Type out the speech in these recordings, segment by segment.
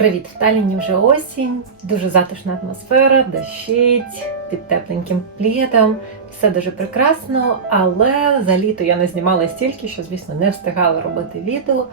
Привіт, в Талліні вже осінь, дуже затишна атмосфера, дощить під тепленьким плідом. Все дуже прекрасно, але за літо я не знімала стільки, що, звісно, не встигала робити відео.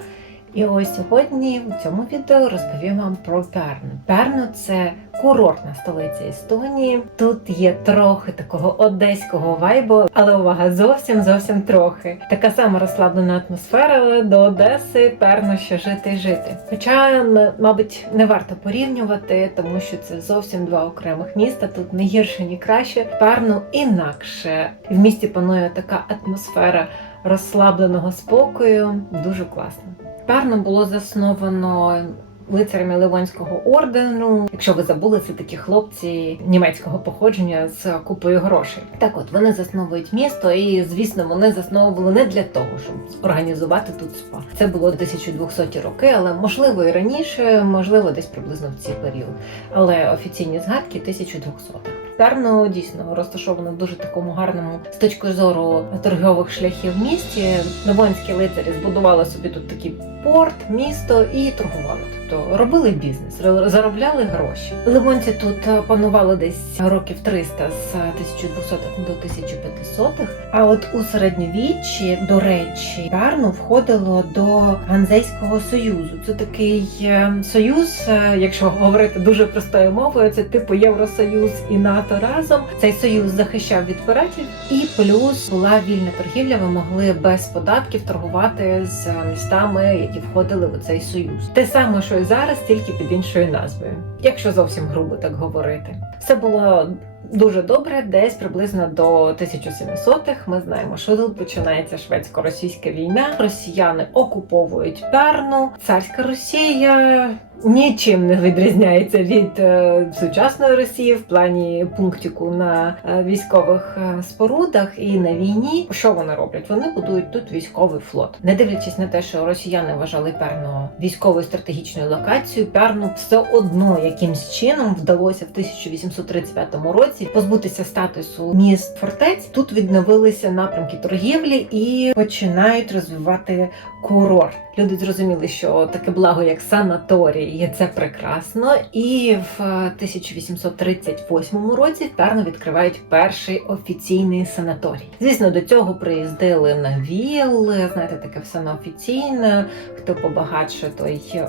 І ось сьогодні в цьому відео розповім вам про Перну. Перну це курортна столиця Естонії. Тут є трохи такого одеського вайбу, але увага, зовсім зовсім трохи. Така сама розслаблена атмосфера, але до Одеси перно ще жити і жити. Хоча, мабуть, не варто порівнювати, тому що це зовсім два окремих міста. Тут не гірше, ні краще. Перну інакше. В місті панує така атмосфера розслабленого спокою. Дуже класно. Перно було засновано лицарями Ливонського ордену. Якщо ви забули, це такі хлопці німецького походження з купою грошей. Так от вони засновують місто, і звісно, вони засновували не для того, щоб організувати тут спа. Це було 1200 роки, але можливо і раніше, можливо, десь приблизно в цей період. Але офіційні згадки 1200-х. Перно дійсно розташовано в дуже такому гарному з точки зору торгових шляхів місті. Ливонські лицарі збудували собі тут такий порт, місто і торгували. Тобто робили бізнес, заробляли гроші. Ливонці тут е, панували десь років 300 з 1200 до 1500-х. А от у середньовіччі, до речі, Перну входило до Ганзейського союзу. Це такий е, союз, е, якщо говорити дуже простою мовою, це типу Євросоюз і НАТО разом. Цей союз захищав від пиратів, і плюс була вільна торгівля. Ви могли без податків торгувати з містами, які входили в цей союз. Те саме, що і зараз, тільки під іншою назвою, якщо зовсім грубо так говорити. Все було дуже добре, десь приблизно до 1700-х. Ми знаємо, що тут починається шведсько-російська війна. Росіяни окуповують Перну. Царська Росія нічим не відрізняється від е, сучасної Росії в плані пунктику на е, військових е, спорудах і на війні. Що вони роблять? Вони будують тут військовий флот, не дивлячись на те, що росіяни вважали Перну військовою стратегічною локацією. Перну все одно якимсь чином вдалося в 1835 році позбутися статусу міст фортець. Тут відновилися напрямки торгівлі і починають розвивати курорт. Люди зрозуміли, що таке благо, як санаторій, є це прекрасно. І в е, 1838 році в відкривають перший офіційний санаторій. Звісно, до цього приїздили на вілли, знаєте, таке все на офіційне. Хто побагатше, той е,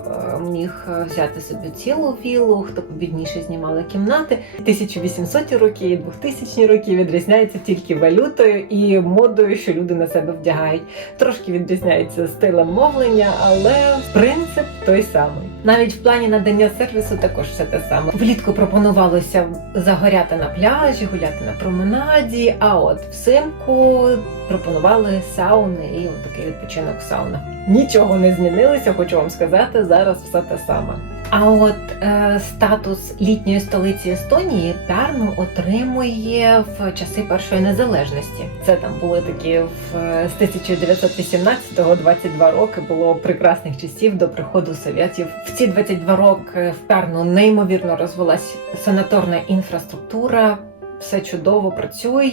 міг взяти собі цілу віллу, хто побідніше знімали кімнати. 1800 роки і 2000 роки відрізняються тільки валютою і модою, що люди на себе вдягають. Трошки відрізняється стилем мовлення, але принцип той самий. Навіть в плані надання сервісу також все те саме. Влітку пропонувалося загоряти на пляжі, гуляти на променаді. А от взимку пропонували сауни і такий відпочинок в саунах. Нічого не змінилося, хочу вам сказати. Зараз все те саме. А от е, статус літньої столиці Естонії Пярну отримує в часи першої незалежності. Це там були такі в е, з 1918-го 22 роки було прекрасних часів до приходу совєтів. В ці 22 роки в Пярну неймовірно розвилась санаторна інфраструктура. Все чудово працює,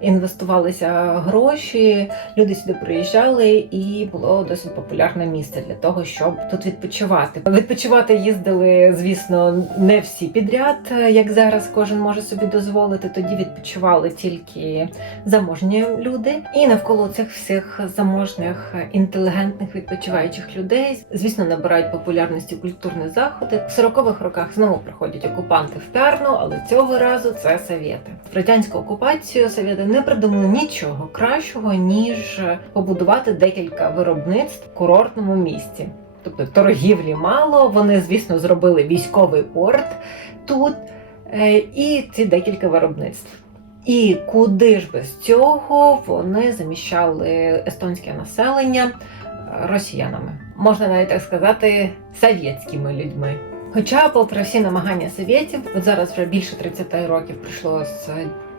інвестувалися гроші, люди сюди приїжджали, і було досить популярне місце для того, щоб тут відпочивати. Відпочивати їздили, звісно, не всі підряд, як зараз кожен може собі дозволити. Тоді відпочивали тільки заможні люди. І навколо цих всіх заможних інтелігентних відпочиваючих людей, звісно, набирають популярності культурні заходи. В 40-х роках знову приходять окупанти в Перну, але цього разу це совєти. В радянську окупацію совєти не придумали нічого кращого ніж побудувати декілька виробництв в курортному місті. Тобто торгівлі мало. Вони, звісно, зробили військовий порт тут е, і ці декілька виробництв. І куди ж без цього вони заміщали естонське населення е, росіянами, можна навіть так сказати, совєтськими людьми. Хоча, попри всі намагання совєтів, от зараз вже більше 30 років пройшло з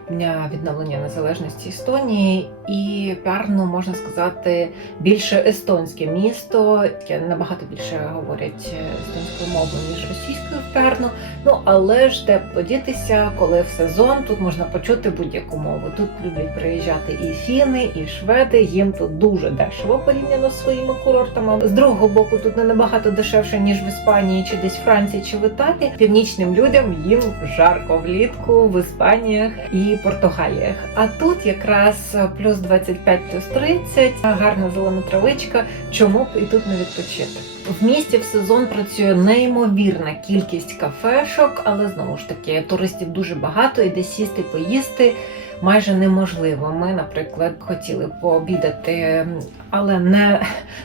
дня відновлення незалежності Естонії, і Пярну можна сказати більше естонське місто, яке набагато більше говорять естонською мовою ніж російською в Пярну. Ну але ж де подітися, коли в сезон тут можна почути будь-яку мову. Тут люблять приїжджати і фіни, і шведи. Їм тут дуже дешево порівняно з своїми курортами. З другого боку, тут не набагато дешевше ніж в Іспанії, чи десь Франції, чи в Італії. Північним людям їм жарко влітку в Іспаніях і Португаліях. А тут якраз плюс 25, плюс 30, гарна зелена травичка. Чому б і тут не відпочити? В місті в сезон працює неймовірна кількість кафешок, але знову ж таки туристів дуже багато і де сісти поїсти майже неможливо. Ми, наприклад, хотіли пообідати, але не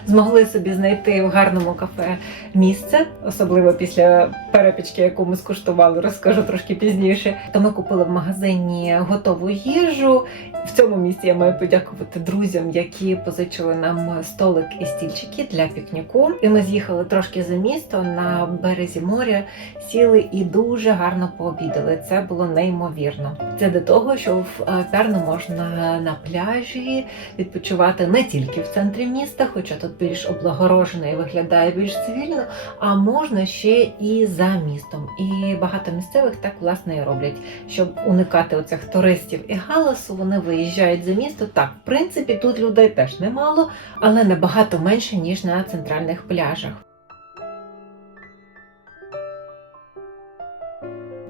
змогли собі знайти в гарному кафе місце, особливо після перепічки, яку ми скуштували, розкажу трошки пізніше. То ми купили в магазині готову їжу. В цьому місці я маю подякувати друзям, які позичили нам столик і стільчики для пікніку. І ми з'їхали трошки за місто на березі моря, сіли і дуже гарно пообідали. Це було неймовірно. Це до того, що в е, Пярну можна на пляжі відпочивати не тільки в центрі міста, хоча тут більш облагорожено і виглядає більш цивільно, а можна ще і за містом. І багато місцевих так власне і роблять, щоб уникати оцих туристів і галасу. Вони виїжджають за місто. Так, в принципі, тут людей теж немало, але набагато менше ніж на центральних пляжах.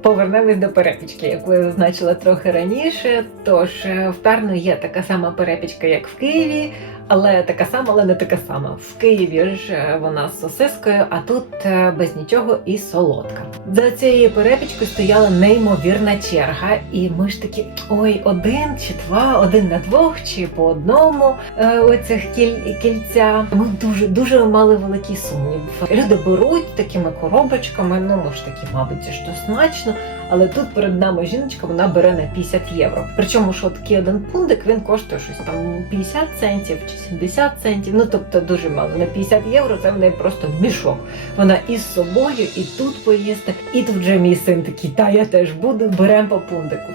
Повернемось до перепічки, яку я зазначила трохи раніше. Тож е, в Тарну є така сама перепічка, як в Києві, але така сама, але не така сама. В Києві ж е, вона з сосискою, а тут е, без нічого і солодка. За цією перепічкою стояла неймовірна черга, і ми ж такі: ой, один чи два, один на двох, чи по одному е, оцих кіль, кільця. Ми дуже дуже мали великий сумнів. Люди беруть такими коробочками. Ну ми ж такі, мабуть, це смачно. Але тут перед нами жіночка вона бере на 50 євро. Причому, що такий один пундик він коштує щось там 50 центів чи 70 центів. Ну тобто дуже мало. На 50 євро це в неї просто мішок. Вона із собою, і тут поїсти. І тут вже мій син такий, та я теж буду, беремо по пундику.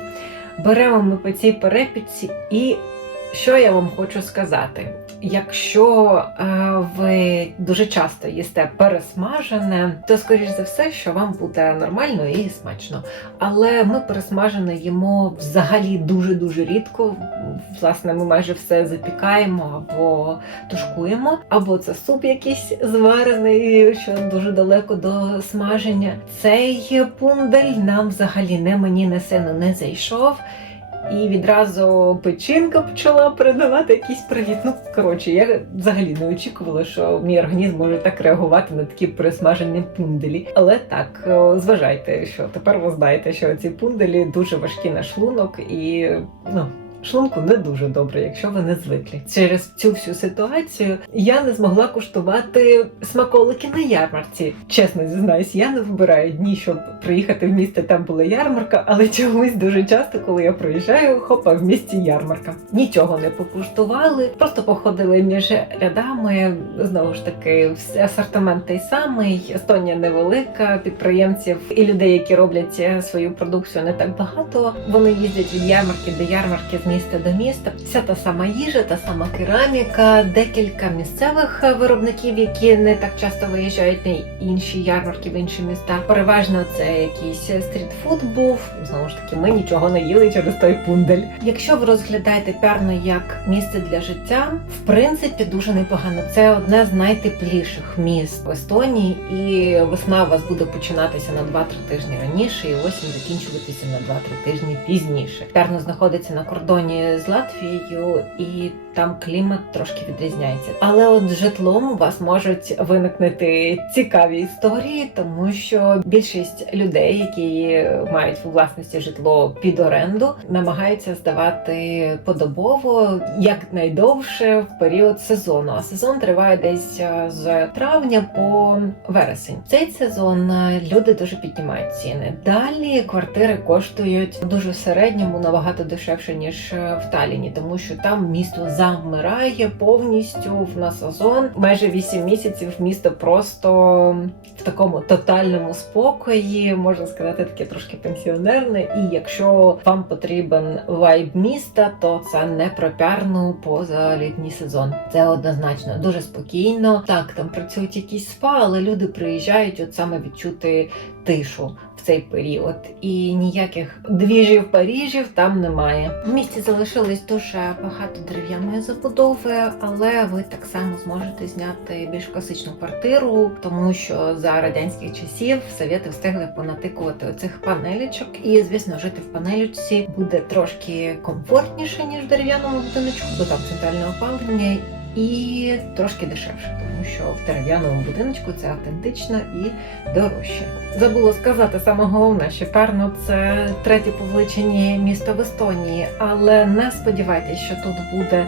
Беремо ми по цій перепічці, і що я вам хочу сказати? Якщо е, ви дуже часто їсте пересмажене, то скоріш за все, що вам буде нормально і смачно. Але ми пересмажене їмо взагалі дуже дуже рідко. Власне, ми майже все запікаємо або тушкуємо, або це суп якийсь зварений, що дуже далеко до смаження. Цей пундель нам взагалі не мені не сину не зайшов. І відразу печінка почала передавати якісь привіт. Ну коротше, я взагалі не очікувала, що мій організм може так реагувати на такі присмажені пунделі. Але так, зважайте, що тепер ви знаєте, що ці пунделі дуже важкі на шлунок і ну. Шлунку не дуже добре, якщо ви не звикли. Через цю всю ситуацію я не змогла куштувати смаколики на ярмарці. Чесно зізнаюсь, я не вибираю дні, щоб приїхати в місто, там була ярмарка, але чомусь дуже часто, коли я приїжджаю, хопа, в місті ярмарка. Нічого не покуштували, просто походили між рядами. Знову ж таки, асортимент той самий. Естонія невелика, підприємців і людей, які роблять е, свою продукцію, не так багато. Вони їздять від ярмарки до ярмарки з міста до міста. Вся та сама їжа, та сама кераміка, декілька місцевих е, виробників, які не так часто виїжджають на інші ярмарки в інші міста. Переважно це якийсь стрітфуд був. Знову ж таки, ми нічого не їли через той пундель. Якщо ви розглядаєте Пярну як місце для життя, в принципі дуже непогано. Це одне з найтепліших міст в Естонії, і весна у вас буде починатися на 2-3 тижні раніше, і осінь закінчуватися на 2-3 тижні пізніше. Пярну знаходиться на кордоні з Латвією, і там клімат трошки відрізняється. Але от житлом у вас можуть виникнути цікаві історії, тому що більшість людей, які мають у власності житло під оренду, намагаються здавати подобово якнайдовше в період сезону. А сезон триває десь е, з травня по вересень. Цей сезон е, люди дуже піднімають ціни. Далі квартири коштують дуже середньому набагато дешевше ніж ніж е, в Таліні, тому що там місто замирає повністю на сезон. Майже 8 місяців місто просто в такому тотальному спокої, можна сказати, таке трошки пенсіонерне. І якщо вам потрібен вайб міста, то це не про піарну поза літній сезон. Це однозначно дуже спокійно. Так, там працюють якісь спа, але люди приїжджають от саме відчути тишу в цей період. І ніяких двіжів Паріжів там немає. В місті залишилось дуже багато дерев'яної забудови, але ви так само зможете зняти більш класичну квартиру, тому що за радянських часів совєти встигли понатикувати оцих панелічок. І звісно, жити в панелічці буде трошки комфортніше ніж в дерев'яному будиночку, бо там центральне опалення. І трошки дешевше, тому що в дерев'яному будиночку це автентично і дорожче. Забула сказати саме головне, що Перно це третє по величині місто в Естонії, але не сподівайтесь, що тут буде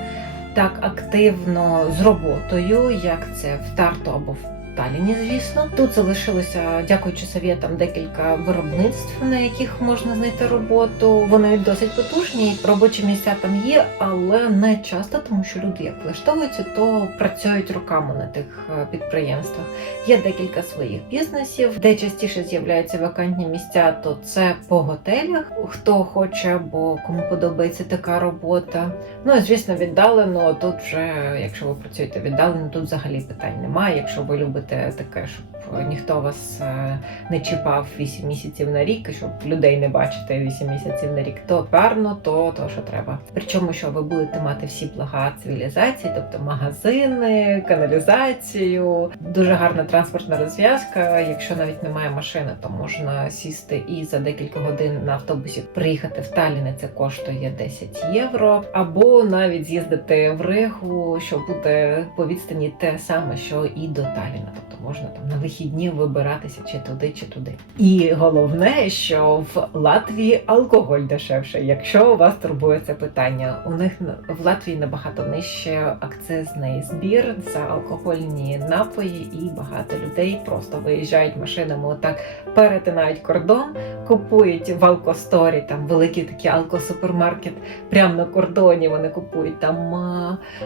так активно з роботою, як це в Тарту або в Таліні, звісно. Тут залишилося, дякуючи совєтам, декілька виробництв, на яких можна знайти роботу. Вони досить потужні, робочі місця там є, але не часто, тому що люди як влаштовуються, то працюють руками на тих е, підприємствах. Є декілька своїх бізнесів, де частіше з'являються вакантні місця, то це по готелях. Хто хоче або кому подобається така робота. Ну і звісно, віддалено. Тут вже, якщо ви працюєте віддалено, тут взагалі питань немає. Якщо ви любите таке, щоб ніхто вас е, не чіпав 8 місяців на рік, щоб людей не бачити 8 місяців на рік, то парно, то то, що треба. Причому, що ви будете мати всі блага цивілізації, тобто магазини, каналізацію, дуже гарна транспортна розв'язка. Якщо навіть немає машини, то можна сісти і за декілька годин на автобусі приїхати в Таллін, і Це коштує 10 євро, або навіть з'їздити в Ригу, що буде по відстані те саме, що і до Талліна. Тобто можна там на вихідні вибиратися чи туди, чи туди. І головне, що в Латвії алкоголь дешевше. Якщо вас турбує це питання, у них в Латвії набагато нижче акцизний збір за алкогольні напої, і багато людей просто виїжджають машинами, отак перетинають кордон, купують в алкосторі, там великий такий алкосупермаркет, прямо на кордоні вони купують там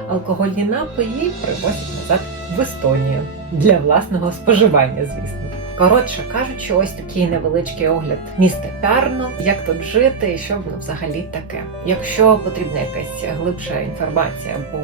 алкогольні напої і привозять назад в Естонію для власного споживання, звісно. Коротше кажучи, ось такий невеличкий огляд міста Пярно, як тут жити і що воно взагалі таке. Якщо потрібна якась глибша інформація, або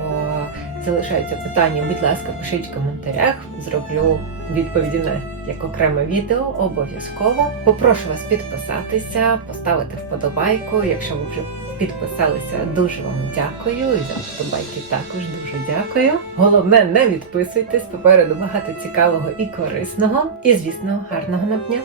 залишаються питання, будь ласка, пишіть в коментарях, зроблю відповіді на як окреме відео, обов'язково. Попрошу вас підписатися, поставити вподобайку, якщо ви вже підписалися, дуже вам дякую. І за вподобайки також дуже дякую. Головне, не відписуйтесь, попереду багато цікавого і корисного. І, звісно, гарного нам дня!